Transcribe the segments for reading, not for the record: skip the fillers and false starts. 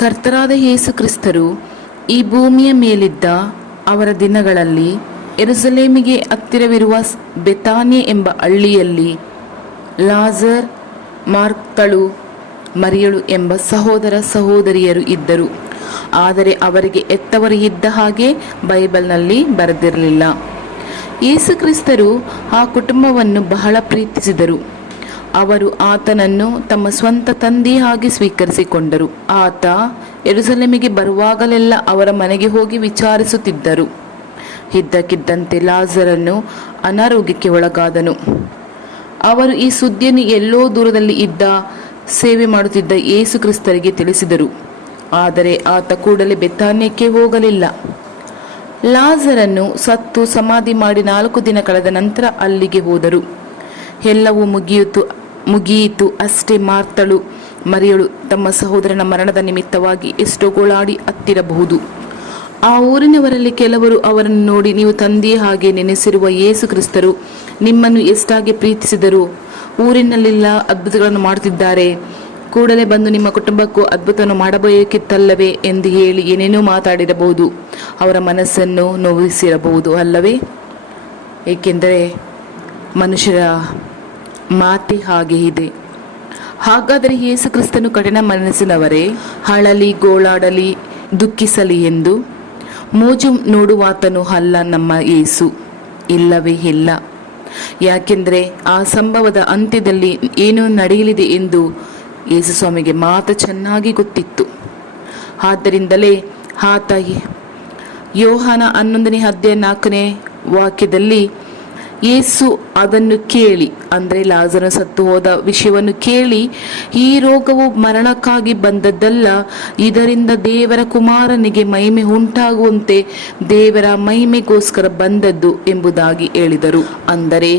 ಕರ್ತರಾದ ಯೇಸು ಕ್ರಿಸ್ತರು ಈ ಭೂಮಿಯ ಮೇಲಿದ್ದ ಅವರ ದಿನಗಳಲ್ಲಿ ಯೆರೂಸಲೇಮಿಗೆ ಹತ್ತಿರವಿರುವ ಬೆತಾನ್ಯ ಎಂಬ ಹಳ್ಳಿಯಲ್ಲಿ ಲಾಜರ್, ಮಾರ್ಥಳು, ಮರಿಯಳು ಎಂಬ ಸಹೋದರ ಸಹೋದರಿಯರು ಇದ್ದರು. ಆದರೆ ಅವರಿಗೆ ಹೆತ್ತವರು ಇದ್ದ ಹಾಗೆ ಬೈಬಲ್ನಲ್ಲಿ ಬರೆದಿರಲಿಲ್ಲ. ಯೇಸು ಕ್ರಿಸ್ತರು ಆ ಕುಟುಂಬವನ್ನು ಬಹಳ ಪ್ರೀತಿಸಿದರು. ಅವರು ಆತನನ್ನು ತಮ್ಮ ಸ್ವಂತ ತಂದೆಯಾಗಿ ಸ್ವೀಕರಿಸಿಕೊಂಡರು. ಆತ ಯೆರೂಸಲೇಮಿಗೆ ಬರುವಾಗಲೆಲ್ಲ ಅವರ ಮನೆಗೆ ಹೋಗಿ ವಿಚಾರಿಸುತ್ತಿದ್ದರು. ಇದ್ದಕ್ಕಿದ್ದಂತೆ ಲಾಜರನು ಅನಾರೋಗ್ಯಕ್ಕೆ ಒಳಗಾದನು. ಅವರು ಈ ಸುದ್ದಿಯನ್ನು ಎಲ್ಲೋ ದೂರದಲ್ಲಿ ಇದ್ದ ಸೇವೆ ಮಾಡುತ್ತಿದ್ದ ಯೇಸು ಕ್ರಿಸ್ತರಿಗೆ ತಿಳಿಸಿದರು. ಆದರೆ ಆತ ಕೂಡಲೇ ಬೆತಾನ್ಯಕ್ಕೆ ಹೋಗಲಿಲ್ಲ. ಲಾಜರನ್ನು ಸತ್ತು ಸಮಾಧಿ ಮಾಡಿ 4 ದಿನ ಕಳೆದ ನಂತರ ಅಲ್ಲಿಗೆ ಹೋದರು. ಎಲ್ಲವೂ ಮುಗಿಯಿತು. ಅಷ್ಟೇ ಮಾರ್ಥಳು, ಮರಿಯಳು ತಮ್ಮ ಸಹೋದರನ ಮರಣದ ನಿಮಿತ್ತವಾಗಿ ಎಷ್ಟೋ ಗೋಳಾಡಿ ಹತ್ತಿರಬಹುದು. ಆ ಊರಿನವರಲ್ಲಿ ಕೆಲವರು ಅವರನ್ನು ನೋಡಿ, ನೀವು ತಂದೆಯ ಹಾಗೆ ನೆನೆಸಿರುವ ಯೇಸು ಕ್ರಿಸ್ತರು ನಿಮ್ಮನ್ನು ಎಷ್ಟಾಗಿ ಪ್ರೀತಿಸಿದರು, ಊರಿನಲ್ಲೆಲ್ಲ ಅದ್ಭುತಗಳನ್ನು ಮಾಡುತ್ತಿದ್ದಾರೆ. ಕೂಡಲೇ ಬಂದು ನಿಮ್ಮ ಕುಟುಂಬಕ್ಕೂ ಅದ್ಭುತವನ್ನು ಮಾಡಬೇಕಿತ್ತಲ್ಲವೇ ಎಂದು ಹೇಳಿ ಏನೇನೋ ಮಾತಾಡಿರಬಹುದು. ಅವರ ಮನಸ್ಸನ್ನು ನೋವಿಸಿರಬಹುದು ಅಲ್ಲವೇ? ಏಕೆಂದರೆ ಮನುಷ್ಯರ ಮಾತೆ ಹಾಗೆ ಇದೆ. ಹಾಗಾದರೆ ಯೇಸು ಕ್ರಿಸ್ತನು ಕಠಿಣ ಮನಸ್ಸಿನವರೇ? ಅಳಲಿ, ಗೋಳಾಡಲಿ, ದುಃಖಿಸಲಿ ಎಂದು ಮೋಜು ನೋಡುವಾತನು ಅಲ್ಲ ನಮ್ಮ ಯೇಸು. ಇಲ್ಲವೇ ಇಲ್ಲ. ಯಾಕೆಂದರೆ ಆ ಸಂಭವದ ಅಂತ್ಯದಲ್ಲಿ ಏನು ನಡೆಯಲಿದೆ ಎಂದು ಯೇಸು ಸ್ವಾಮಿಗೆ ಮಾತು ಚೆನ್ನಾಗಿ ಗೊತ್ತಿತ್ತು. ಆದ್ದರಿಂದಲೇ ಆತ ಯೋಹಾನ 11ನೇ ಅಧ್ಯಾಯ 4ನೇ ವಾಕ್ಯದಲ್ಲಿ ಯೇಸು ಅದನ್ನು ಕೇಳಿ, ಅಂದರೆ ಲಾಜರನು ಸತ್ತು ಹೋದ ವಿಷಯವನ್ನು ಕೇಳಿ, ಈ ರೋಗವು ಮರಣಕ್ಕಾಗಿ ಬಂದದ್ದಲ್ಲ, ಇದರಿಂದ ದೇವರ ಕುಮಾರನಿಗೆ ಮಹಿಮೆ ಉಂಟಾಗುವಂತೆ ದೇವರ ಮಹಿಮೆಗೋಸ್ಕರ ಬಂದದ್ದು ಎಂಬುದಾಗಿ ಹೇಳಿದರು. ಅಂದರೆ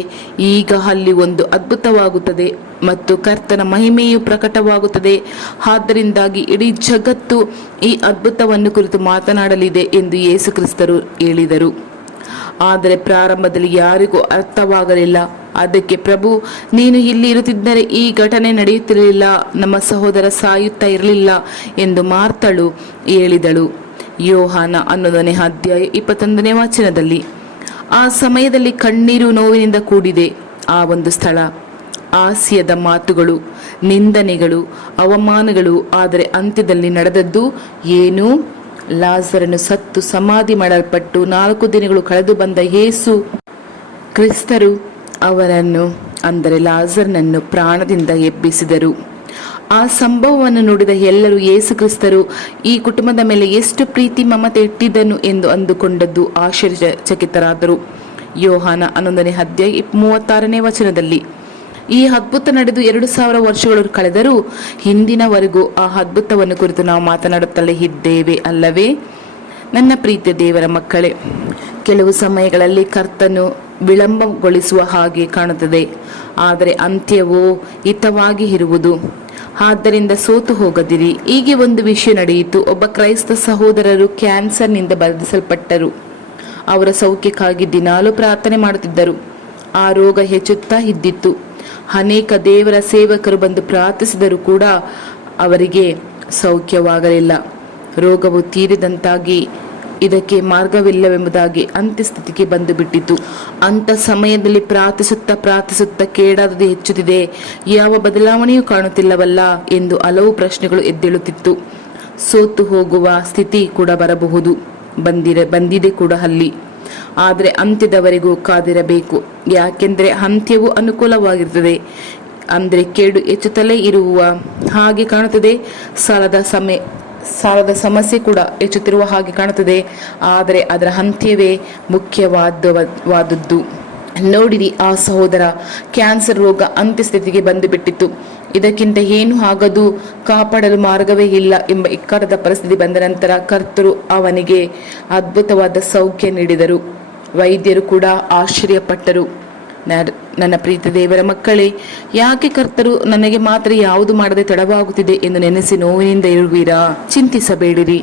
ಈಗ ಅಲ್ಲಿ ಒಂದು ಅದ್ಭುತವಾಗುತ್ತದೆ ಮತ್ತು ಕರ್ತನ ಮಹಿಮೆಯು ಪ್ರಕಟವಾಗುತ್ತದೆ. ಆದ್ದರಿಂದಾಗಿ ಇಡೀ ಜಗತ್ತು ಈ ಅದ್ಭುತವನ್ನು ಕುರಿತು ಮಾತನಾಡಲಿದೆ ಎಂದು ಯೇಸು ಕ್ರಿಸ್ತರು ಹೇಳಿದರು. ಆದರೆ ಪ್ರಾರಂಭದಲ್ಲಿ ಯಾರಿಗೂ ಅರ್ಥವಾಗಲಿಲ್ಲ. ಅದಕ್ಕೆ ಪ್ರಭು, ನೀನು ಇಲ್ಲಿ ಇರುತ್ತಿದ್ದರೆ ಈ ಘಟನೆ ನಡೆಯುತ್ತಿರಲಿಲ್ಲ, ನಮ್ಮ ಸಹೋದರ ಸಾಯುತ್ತಾ ಇರಲಿಲ್ಲ ಎಂದು ಮಾರ್ಥಳು ಹೇಳಿದಳು. ಯೋಹಾನ 11ನೇ ಅಧ್ಯಾಯ 21ನೇ ವಚನದಲ್ಲಿ. ಆ ಸಮಯದಲ್ಲಿ ಕಣ್ಣೀರು, ನೋವಿನಿಂದ ಕೂಡಿದೆ ಆ ಒಂದು ಸ್ಥಳ. ಹಾಸ್ಯದ ಮಾತುಗಳು, ನಿಂದನೆಗಳು, ಅವಮಾನಗಳು. ಆದರೆ ಅಂತ್ಯದಲ್ಲಿ ನಡೆದದ್ದು ಏನು? ಲಾಜರನು ಸತ್ತು ಸಮಾಧಿ ಮಾಡಲ್ಪಟ್ಟು 4 ದಿನಗಳು ಕಳೆದು ಬಂದ ಯೇಸು ಕ್ರಿಸ್ತರು ಅವರನ್ನು, ಅಂದರೆ ಲಾಜರನನ್ನು ಪ್ರಾಣದಿಂದ ಎಬ್ಬಿಸಿದರು. ಆ ಸಂಭವವನ್ನು ನೋಡಿದ ಎಲ್ಲರೂ ಯೇಸು ಕ್ರಿಸ್ತರು ಈ ಕುಟುಂಬದ ಮೇಲೆ ಎಷ್ಟು ಪ್ರೀತಿ ಮಮತೆ ಇಟ್ಟಿದ್ದನು ಎಂದು ಅಂದುಕೊಂಡದ್ದು ಆಶ್ಚರ್ಯಚಕಿತರಾದರು. ಯೋಹಾನ 11ನೇ ಅಧ್ಯಾಯ 36ನೇ ವಚನದಲ್ಲಿ. ಈ ಅದ್ಭುತ ನಡೆದು 2000 ವರ್ಷಗಳು ಕಳೆದರೂ ಹಿಂದಿನವರೆಗೂ ಆ ಅದ್ಭುತವನ್ನು ಕುರಿತು ನಾವು ಮಾತನಾಡುತ್ತಲೇ ಇದ್ದೇವೆ ಅಲ್ಲವೇ? ನನ್ನ ಪ್ರೀತಿಯ ದೇವರ ಮಕ್ಕಳೇ, ಕೆಲವು ಸಮಯಗಳಲ್ಲಿ ಕರ್ತನು ವಿಳಂಬಗೊಳಿಸುವ ಹಾಗೆ ಕಾಣುತ್ತದೆ, ಆದರೆ ಅಂತ್ಯವೋ ಹಿತವಾಗಿ ಇರುವುದು. ಆದ್ದರಿಂದ ಸೋತು ಹೋಗದಿರಿ. ಹೀಗೆ ಒಂದು ವಿಷಯ ನಡೆಯಿತು. ಒಬ್ಬ ಕ್ರೈಸ್ತ ಸಹೋದರರು ಕ್ಯಾನ್ಸರ್ನಿಂದ ಬಾಧಿಸಲ್ಪಟ್ಟರು. ಅವರ ಸೌಖ್ಯಕ್ಕಾಗಿ ದಿನಾಲೂ ಪ್ರಾರ್ಥನೆ ಮಾಡುತ್ತಿದ್ದರು. ಆ ರೋಗ ಹೆಚ್ಚುತ್ತಾ ಇದ್ದಿತ್ತು. ಅನೇಕ ದೇವರ ಸೇವಕರು ಬಂದು ಪ್ರಾರ್ಥಿಸಿದರೂ ಕೂಡ ಅವರಿಗೆ ಸೌಖ್ಯವಾಗಲಿಲ್ಲ. ರೋಗವು ತೀರಿದಂತಾಗಿ ಇದಕ್ಕೆ ಮಾರ್ಗವಿಲ್ಲವೆಂಬುದಾಗಿ ಅಂತ್ಯಸ್ಥಿತಿಗೆ ಬಂದು ಬಿಟ್ಟಿತು. ಅಂಥ ಸಮಯದಲ್ಲಿ ಪ್ರಾರ್ಥಿಸುತ್ತಾ ಕೇಡಾದದ್ದು ಹೆಚ್ಚುತ್ತಿದೆ, ಯಾವ ಬದಲಾವಣೆಯೂ ಕಾಣುತ್ತಿಲ್ಲವಲ್ಲ ಎಂದು ಹಲವು ಪ್ರಶ್ನೆಗಳು ಎದ್ದೇಳುತ್ತಿತ್ತು. ಸೋತು ಹೋಗುವ ಸ್ಥಿತಿ ಕೂಡ ಬರಬಹುದು, ಬಂದಿದೆ ಕೂಡ ಅಲ್ಲಿ. ಆದರೆ ಅಂತ್ಯದವರೆಗೂ ಕಾದಿರಬೇಕು. ಯಾಕೆಂದರೆ ಅಂತ್ಯವು ಅನುಕೂಲವಾಗಿರುತ್ತದೆ, ಅಂದರೆ ಕೇಡು ಹೆಚ್ಚುತ್ತಲೇ ಇರುವ ಹಾಗೆ ಕಾಣುತ್ತದೆ. ಸಾಲದ ಸಮಸ್ಯೆ ಕೂಡ ಹೆಚ್ಚುತ್ತಿರುವ ಹಾಗೆ ಕಾಣುತ್ತದೆ. ಆದರೆ ಅದರ ಅಂತ್ಯವೇ ಮುಖ್ಯವಾದದ್ದು. ನೋಡಿರಿ, ಆ ಸಹೋದರ ಕ್ಯಾನ್ಸರ್ ರೋಗ ಅಂತ್ಯಸ್ಥಿತಿಗೆ ಬಂದು ಬಿಟ್ಟಿತ್ತು. ಇದಕ್ಕಿಂತ ಏನು ಆಗದು, ಕಾಪಾಡಲು ಮಾರ್ಗವೇ ಇಲ್ಲ ಎಂಬ ಇಕ್ಕರದ ಪರಿಸ್ಥಿತಿ ಬಂದ ನಂತರ ಕರ್ತರು ಅವನಿಗೆ ಅದ್ಭುತವಾದ ಸೌಖ್ಯ ನೀಡಿದರು. ವೈದ್ಯರು ಕೂಡ ಆಶ್ಚರ್ಯಪಟ್ಟರು. ನನ್ನ ಪ್ರೀತಿ ದೇವರ ಮಕ್ಕಳೇ, ಯಾಕೆ ಕರ್ತರು ನನಗೆ ಮಾತ್ರ ಯಾವುದು ಮಾಡದೆ ತಡವಾಗುತ್ತಿದೆ ಎಂದು ನೆನೆಸಿ ನೋವಿನಿಂದ ಇರುವಿರಾ? ಚಿಂತಿಸಬೇಡಿರಿ.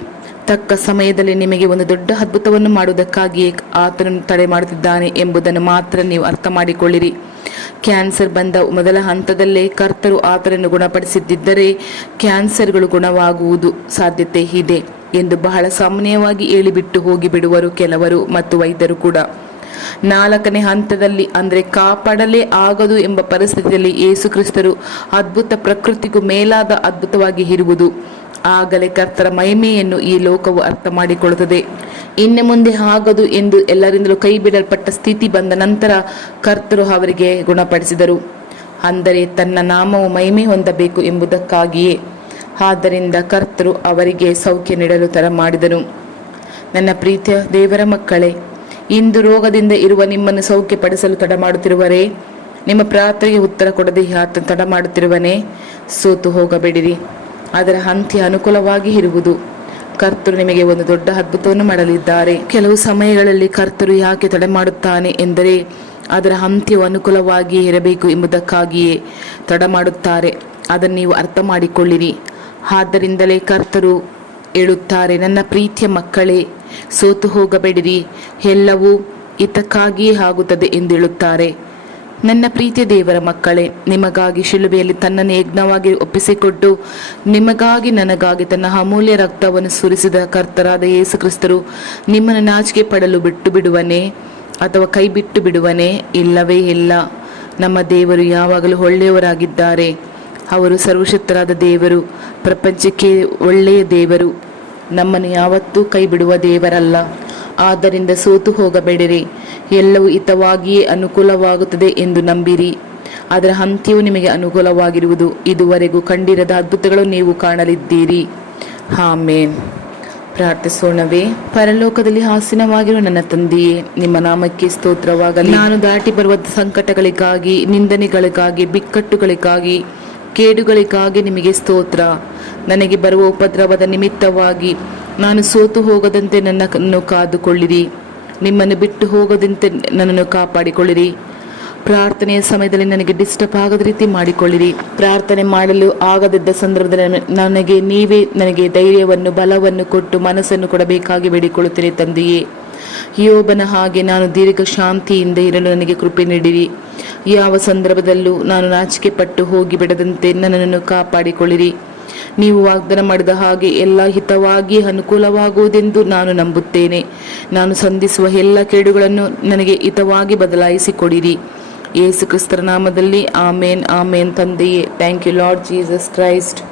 ತಕ್ಕ ಸಮಯದಲ್ಲಿ ನಿಮಗೆ ಒಂದು ದೊಡ್ಡ ಅದ್ಭುತವನ್ನು ಮಾಡುವುದಕ್ಕಾಗಿಯೇ ಆತನನ್ನು ತಡೆ ಮಾಡುತ್ತಿದ್ದಾನೆ ಎಂಬುದನ್ನು ಮಾತ್ರ ನೀವು ಅರ್ಥ ಮಾಡಿಕೊಳ್ಳಿರಿ. ಕ್ಯಾನ್ಸರ್ ಬಂದ ಮೊದಲ ಹಂತದಲ್ಲೇ ಕರ್ತರು ಆತನನ್ನು ಗುಣಪಡಿಸಿದ್ದರೆ ಕ್ಯಾನ್ಸರ್ಗಳು ಗುಣವಾಗುವುದು ಸಾಧ್ಯತೆ ಇದೆ ಎಂದು ಬಹಳ ಸಾಮಾನ್ಯವಾಗಿ ಹೇಳಿಬಿಟ್ಟು ಹೋಗಿಬಿಡುವರು ಕೆಲವರು ಮತ್ತು ವೈದ್ಯರು ಕೂಡ. 4ನೇ ಹಂತದಲ್ಲಿ ಅಂದರೆ ಕಾಪಾಡಲೇ ಆಗದು ಎಂಬ ಪರಿಸ್ಥಿತಿಯಲ್ಲಿ ಯೇಸು ಕ್ರಿಸ್ತರು ಅದ್ಭುತ ಪ್ರಕೃತಿಗೂ ಮೇಲಾದ ಅದ್ಭುತವಾಗಿ ಇರುವುದು. ಆಗಲೇ ಕರ್ತರ ಮಹಿಮೆಯನ್ನು ಈ ಲೋಕವು ಅರ್ಥ ಮಾಡಿಕೊಳ್ಳುತ್ತದೆ. ಇನ್ನು ಮುಂದೆ ಆಗದು ಎಂದು ಎಲ್ಲರಿಂದಲೂ ಕೈ ಬಿಡಲ್ಪಟ್ಟ ಸ್ಥಿತಿ ಬಂದ ನಂತರ ಕರ್ತರು ಅವರಿಗೆ ಗುಣಪಡಿಸಿದರು. ಅಂದರೆ ತನ್ನ ನಾಮವು ಮಹಿಮೆ ಹೊಂದಬೇಕು ಎಂಬುದಕ್ಕಾಗಿಯೇ. ಆದ್ದರಿಂದ ಕರ್ತರು ಅವರಿಗೆ ಸೌಖ್ಯ ನೀಡಲು ತರ ಮಾಡಿದನು. ನನ್ನ ಪ್ರೀತಿಯ ದೇವರ ಮಕ್ಕಳೇ, ಇಂದು ರೋಗದಿಂದ ಇರುವ ನಿಮ್ಮನ್ನು ಸೌಖ್ಯಪಡಿಸಲು ತಡ ಮಾಡುತ್ತಿರುವರೇ, ನಿಮ್ಮ ಪ್ರಾರ್ಥನೆಗೆ ಉತ್ತರ ಕೊಡದೆ ಆತ ತಡ ಮಾಡುತ್ತಿರುವನೇ, ಸೋತು ಹೋಗಬೇಡಿರಿ. ಅದರ ಅಂತ್ಯ ಅನುಕೂಲವಾಗಿ ಇರುವುದು. ಕರ್ತರು ನಿಮಗೆ ಒಂದು ದೊಡ್ಡ ಅದ್ಭುತವನ್ನು ಮಾಡಲಿದ್ದಾರೆ. ಕೆಲವು ಸಮಯಗಳಲ್ಲಿ ಕರ್ತರು ಯಾಕೆ ತಡೆ ಮಾಡುತ್ತಾನೆ ಎಂದರೆ ಅದರ ಅಂತ್ಯವು ಅನುಕೂಲವಾಗಿಯೇ ಇರಬೇಕು ಎಂಬುದಕ್ಕಾಗಿಯೇ ತಡ ಮಾಡುತ್ತಾರೆ. ಅದನ್ನು ನೀವು ಅರ್ಥ ಮಾಡಿಕೊಳ್ಳಿರಿ. ಆದ್ದರಿಂದಲೇ ಕರ್ತರು ಹೇಳುತ್ತಾರೆ, ನನ್ನ ಪ್ರೀತಿಯ ಮಕ್ಕಳೇ, ಸೋತು ಹೋಗಬೇಡಿರಿ, ಎಲ್ಲವೂ ಹಿತಕ್ಕಾಗಿಯೇ ಆಗುತ್ತದೆ ಎಂದು ಹೇಳುತ್ತಾರೆ. ನನ್ನ ಪ್ರೀತಿಯ ದೇವರ ಮಕ್ಕಳೇ, ನಿಮಗಾಗಿ ಶಿಲುಬೆಯಲ್ಲಿ ತನ್ನನ್ನು ಯಜ್ಞವಾಗಿ ಒಪ್ಪಿಸಿಕೊಟ್ಟು ನಿಮಗಾಗಿ ನನಗಾಗಿ ತನ್ನ ಅಮೂಲ್ಯ ರಕ್ತವನ್ನು ಸುರಿಸಿದ ಕರ್ತರಾದ ಯೇಸು ಕ್ರಿಸ್ತರು ನಿಮ್ಮನ್ನು ನಾಚಿಕೆ ಪಡಲು ಬಿಟ್ಟು ಬಿಡುವನೇ ಅಥವಾ ಕೈ ಬಿಟ್ಟು ಬಿಡುವನೇ? ಇಲ್ಲವೇ ಇಲ್ಲ. ನಮ್ಮ ದೇವರು ಯಾವಾಗಲೂ ಒಳ್ಳೆಯವರಾಗಿದ್ದಾರೆ. ಅವರು ಸರ್ವಶಕ್ತರಾದ ದೇವರು, ಪ್ರಪಂಚಕ್ಕೆ ಒಳ್ಳೆಯ ದೇವರು. ನಮ್ಮನ್ನು ಯಾವತ್ತೂ ಕೈ ಬಿಡುವ ದೇವರಲ್ಲ. ಆದ್ದರಿಂದ ಸೋತು ಹೋಗಬೇಡಿರಿ. ಎಲ್ಲವೂ ಹಿತವಾಗಿಯೇ ಅನುಕೂಲವಾಗುತ್ತದೆ ಎಂದು ನಂಬಿರಿ. ಅದರ ಅಂತ್ಯವು ನಿಮಗೆ ಅನುಕೂಲವಾಗಿರುವುದು. ಇದುವರೆಗೂ ಕಂಡಿರದ ಅದ್ಭುತಗಳು ನೀವು ಕಾಣಲಿದ್ದೀರಿ. ಆಮೇನ್. ಪ್ರಾರ್ಥಿಸೋಣವೇ. ಪರಲೋಕದಲ್ಲಿ ಆಸೀನವಾಗಿರುವ ನನ್ನ ತಂದೆಯೇ, ನಿಮ್ಮ ನಾಮಕ್ಕೆ ಸ್ತೋತ್ರವಾಗಲಿ. ನಾನು ದಾಟಿ ಬರುವ ಸಂಕಟಗಳಿಗಾಗಿ, ನಿಂದನೆಗಳಿಗಾಗಿ, ಬಿಕ್ಕಟ್ಟುಗಳಿಗಾಗಿ, ಕೇಡುಗಳಿಗಾಗಿ ನಿಮಗೆ ಸ್ತೋತ್ರ. ನನಗೆ ಬರುವ ಉಪದ್ರವದ ನಿಮಿತ್ತವಾಗಿ ನಾನು ಸೋತು ಹೋಗದಂತೆ ನನ್ನನ್ನು ಕಾದುಕೊಳ್ಳಿರಿ. ನಿಮ್ಮನ್ನು ಬಿಟ್ಟು ಹೋಗದಂತೆ ನನ್ನನ್ನು ಕಾಪಾಡಿಕೊಳ್ಳಿರಿ. ಪ್ರಾರ್ಥನೆಯ ಸಮಯದಲ್ಲಿ ನನಗೆ ಡಿಸ್ಟರ್ಬ್ ಆಗದ ರೀತಿ ಮಾಡಿಕೊಳ್ಳಿರಿ. ಪ್ರಾರ್ಥನೆ ಮಾಡಲು ಆಗದಿದ್ದ ಸಂದರ್ಭದಲ್ಲಿ ನನಗೆ ಧೈರ್ಯವನ್ನು, ಬಲವನ್ನು ಕೊಟ್ಟು ಮನಸ್ಸನ್ನು ಕೊಡಬೇಕಾಗಿ ಬೇಡಿಕೊಳ್ಳುತ್ತೇನೆ ತಂದೆಯೇ. ಯೋಬನ ಹಾಗೆ ನಾನು ದೀರ್ಘ ಶಾಂತಿಯಿಂದ ಇರಲು ನನಗೆ ಕೃಪೆ ನೀಡಿರಿ. ಯಾವ ಸಂದರ್ಭದಲ್ಲೂ ನಾನು ನಾಚಿಕೆ ಪಟ್ಟು ಹೋಗಿ ಬಿಡದಂತೆ ನನ್ನನ್ನು ಕಾಪಾಡಿಕೊಳ್ಳಿರಿ. ನೀವು ವಾಗ್ದಾನ ಮಾಡಿದ ಹಾಗೆ ಎಲ್ಲ ಹಿತವಾಗಿ ಅನುಕೂಲವಾಗುವುದೆಂದು ನಾನು ನಂಬುತ್ತೇನೆ. ನಾನು ಸಂಧಿಸುವ ಎಲ್ಲ ಕೇಡುಗಳನ್ನು ನನಗೆ ಹಿತವಾಗಿ ಬದಲಾಯಿಸಿಕೊಡಿರಿ. ಯೇಸು ಕ್ರಿಸ್ತರ ನಾಮದಲ್ಲಿ ಆಮೇನ್, ಆಮೇನ್ ತಂದೆಯೇ. Thank you Lord Jesus Christ.